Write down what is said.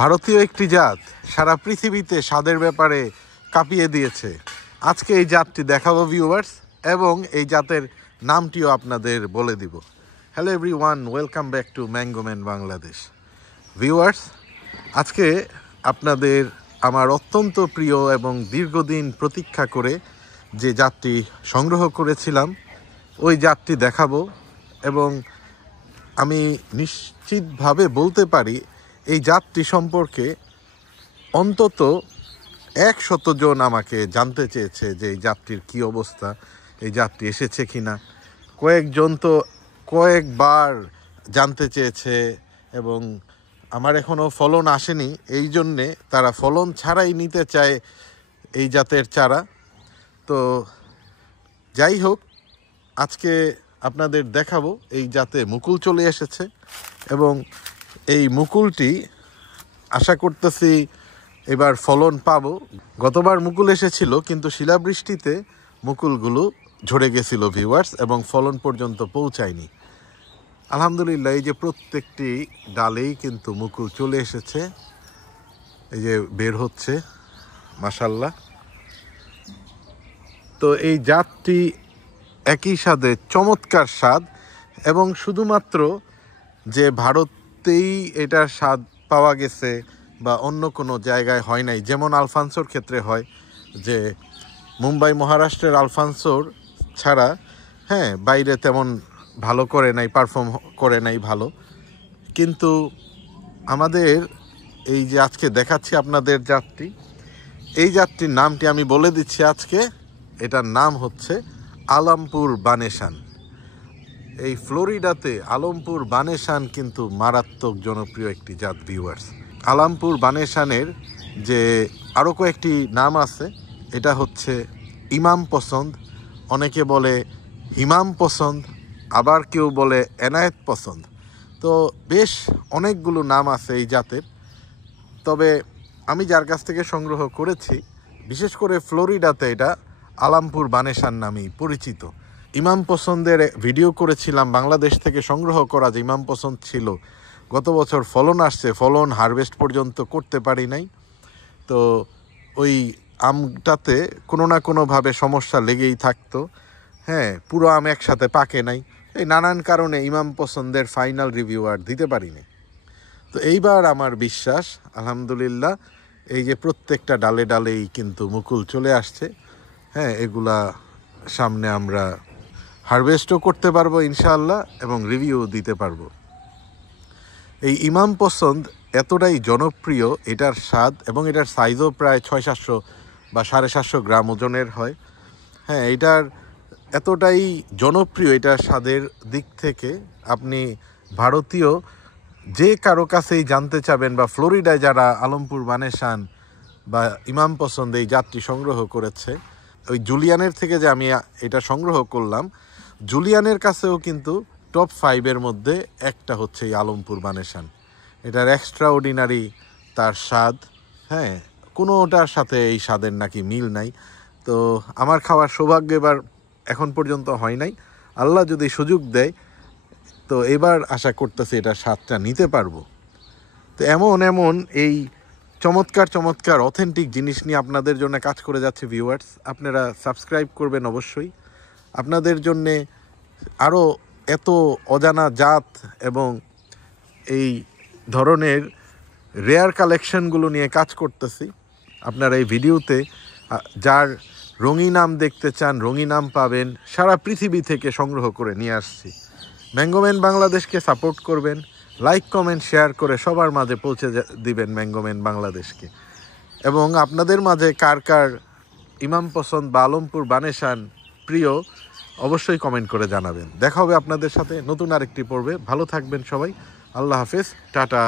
ভারতীয় একটি জাত সারা পৃথিবীতে স্বাদের ব্যাপারে কাঁপিয়ে দিয়েছে। আজকে এই জাতটি দেখাবো ভিউয়ার্স, এবং এই জাতের নামটিও আপনাদের বলে দিব। Hello everyone, welcome back to Mango Man Bangladesh. Viewers, আজকে আপনাদের আমার অত্যন্ত প্রিয় এবং দীর্ঘদিন প্রতীক্ষা করে যে জাতটি সংগ্রহ করেছিলাম ওই জাতটি দেখাবো, এবং আমি নিশ্চিতভাবে বলতে পারি এই জাতটি সম্পর্কে অন্তত 100 জন আমাকে জানতে চেয়েছে যে এই জাতটির কী অবস্থা, এই জাতটি এসেছে কিনা। কয়েকজন তো কয়েকবার জানতে চেয়েছে, এবং আমার এখনও ফলন আসেনি, এই জন্যে তারা ফলন ছাড়াই নিতে চায় এই জাতের চারা। তো যাই হোক, আজকে আপনাদের দেখাবো এই জাতে মুকুল চলে এসেছে, এবং এই মুকুলটি আশা করতেছি এবার ফলন পাবো। গতবার মুকুল এসেছিল কিন্তু শিলাবৃষ্টিতে মুকুলগুলো ঝরে গেছিল ভিউয়ার্স, এবং ফলন পর্যন্ত পৌঁছায়নি। আলহামদুলিল্লাহ, এই যে প্রত্যেকটি ডালেই কিন্তু মুকুল চলে এসেছে, এই যে বের হচ্ছে মাশাআল্লাহ। তো এই জাতটি একই স্বাদে চমৎকার স্বাদ, এবং শুধুমাত্র যে ভারতেই এটার স্বাদ পাওয়া গেছে বা অন্য কোনো জায়গায় হয় নাই, যেমন আলফানসোর ক্ষেত্রে হয় যে মুম্বাই মহারাষ্ট্রের আলফানসোর ছাড়া বাইরে তেমন ভালো করে নাই, পারফর্ম করে নাই ভালো। কিন্তু আমাদের এই যে আজকে দেখাচ্ছি আপনাদের জাতটি, এই জাতটির নামটি আমি বলে দিচ্ছি আজকে। এটার নাম হচ্ছে আলামপুর বানেশান। এই ফ্লোরিডাতে আলমপুর বানেশান কিন্তু মারাত্মক জনপ্রিয় একটি জাত ভিউয়ার্স। আলামপুর বানেশানের যে আরও কয়েকটি নাম আছে, এটা হচ্ছে ইমাম পছন্দ, অনেকে বলে হিমাম পছন্দ, আবার কেউ বলে এনায়েত পছন্দ। তো বেশ অনেকগুলো নাম আছে এই জাতের। তবে আমি যার কাছ থেকে সংগ্রহ করেছি, বিশেষ করে ফ্লোরিডাতে এটা আলামপুর বানেশান নামেই পরিচিত। ইমাম পছন্দের ভিডিও করেছিলাম, বাংলাদেশ থেকে সংগ্রহ করা যে ইমাম পছন্দ ছিল, গত বছর ফলন আসছে, ফলন হারভেস্ট পর্যন্ত করতে পারি নাই। তো ওই আমটাতে কোনো না কোনোভাবে সমস্যা লেগেই থাকতো, পুরো আম একসাথে পাকে নাই। এই নানান কারণে ইমাম পছন্দের ফাইনাল রিভিউ আর দিতে পারিনি। তো এইবার আমার বিশ্বাস আলহামদুলিল্লাহ, এই যে প্রত্যেকটা ডালে ডালেই কিন্তু মুকুল চলে আসছে, এগুলা সামনে আমরা হারভেস্টও করতে পারবো ইনশাআল্লাহ, এবং রিভিউ দিতে পারবো। এই ইমাম পছন্দ এতটাই জনপ্রিয়, এটার স্বাদ এবং এটার সাইজও প্রায় 600-700 বা 750 গ্রাম ওজনের হয়। এটার এতটাই জনপ্রিয়, এটার স্বাদের দিক থেকে আপনি ভারতীয় যে কারো কাছেই জানতে চাবেন, বা ফ্লোরিডায় যারা আলমপুর বানেশান বা ইমাম পছন্দ এই জাতটি সংগ্রহ করেছে, ওই জুলিয়ানের থেকে যে আমি এটা সংগ্রহ করলাম, জুলিয়ানের কাছেও কিন্তু টপ 5-এর মধ্যে একটা হচ্ছে এই আলমপুর বানেশান। এটার এক্সট্রা অর্ডিনারি তার স্বাদ, কোনোটার সাথে এই স্বাদের নাকি মিল নাই। তো আমার খাওয়ার সৌভাগ্য এবার এখন পর্যন্ত হয় নাই, আল্লাহ যদি সুযোগ দেয় তো এবার আশা করতেছি এটার স্বাদটা নিতে পারবো। তো এমন এই চমৎকার চমৎকার অথেন্টিক জিনিস নিয়ে আপনাদের জন্য কাজ করে যাচ্ছে ভিউয়ার্স। আপনারা সাবস্ক্রাইব করবেন অবশ্যই। আপনাদের জন্যে আরও এত অজানা জাত এবং এই ধরনের রেয়ার কালেকশনগুলো নিয়ে কাজ করতেছি। আপনারা এই ভিডিওতে যার রঙিন আম দেখতে চান, রঙিন আম পাবেন, সারা পৃথিবী থেকে সংগ্রহ করে নিয়ে আসছি। ম্যাঙ্গোম্যান বাংলাদেশকে সাপোর্ট করবেন, লাইক কমেন্ট শেয়ার করে সবার মাঝে পৌঁছে দিবেন ম্যাঙ্গোম্যান বাংলাদেশকে। এবং আপনাদের মাঝে কার কার ইমাম পছন্দ বা আলমপুর বানেশান প্রিয় অবশ্যই কমেন্ট করে জানাবেন। দেখা হবে আপনাদের সাথে নতুন আরেকটি পর্বে। ভালো থাকবেন সবাই, আল্লাহ হাফেজ, টাটা।